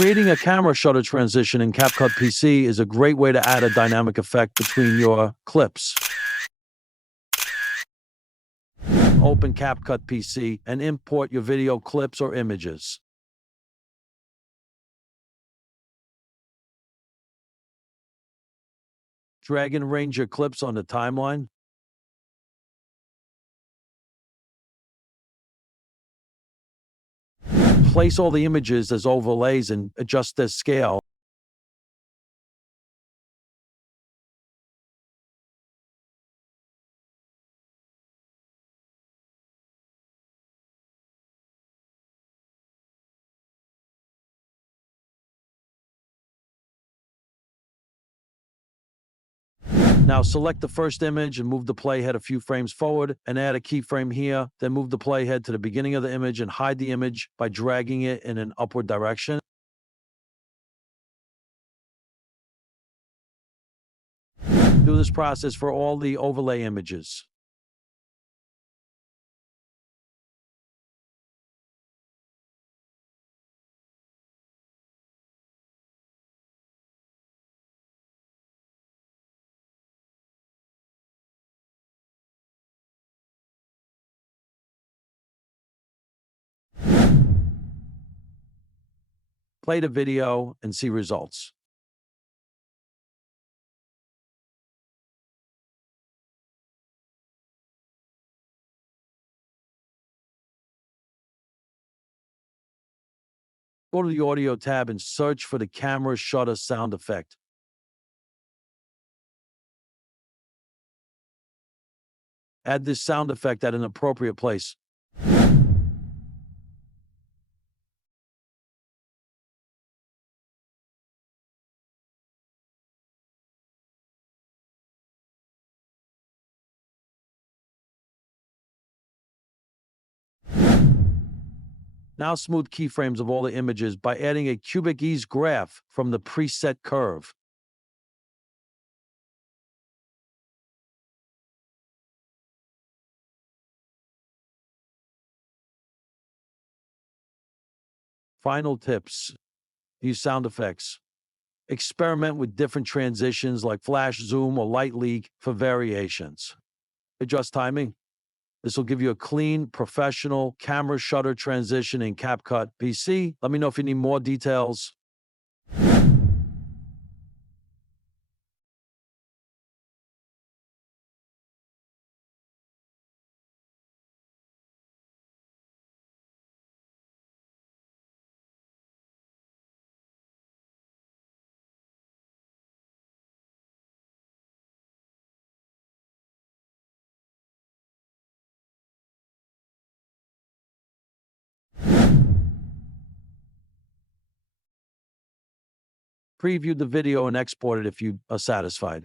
Creating a camera shutter transition in CapCut PC is a great way to add a dynamic effect between your clips. Open CapCut PC and import your video clips or images. Drag and arrange your clips on the timeline. Place all the images as overlays and adjust their scale. Now select the first image and move the playhead a few frames forward and add a keyframe here. Then move the playhead to the beginning of the image and hide the image by dragging it in an upward direction. Do this process for all the overlay images. Play the video and see results. Go to the Audio tab and search for the camera shutter sound effect. Add this sound effect at an appropriate place. Now smooth keyframes of all the images by adding a cubic ease graph from the preset curve. Final tips: use sound effects. Experiment with different transitions like flash, zoom, or light leak for variations. Adjust timing. This will give you a clean, professional camera shutter transition in CapCut PC. Let me know if you need more details. Preview the video and export it if you are satisfied.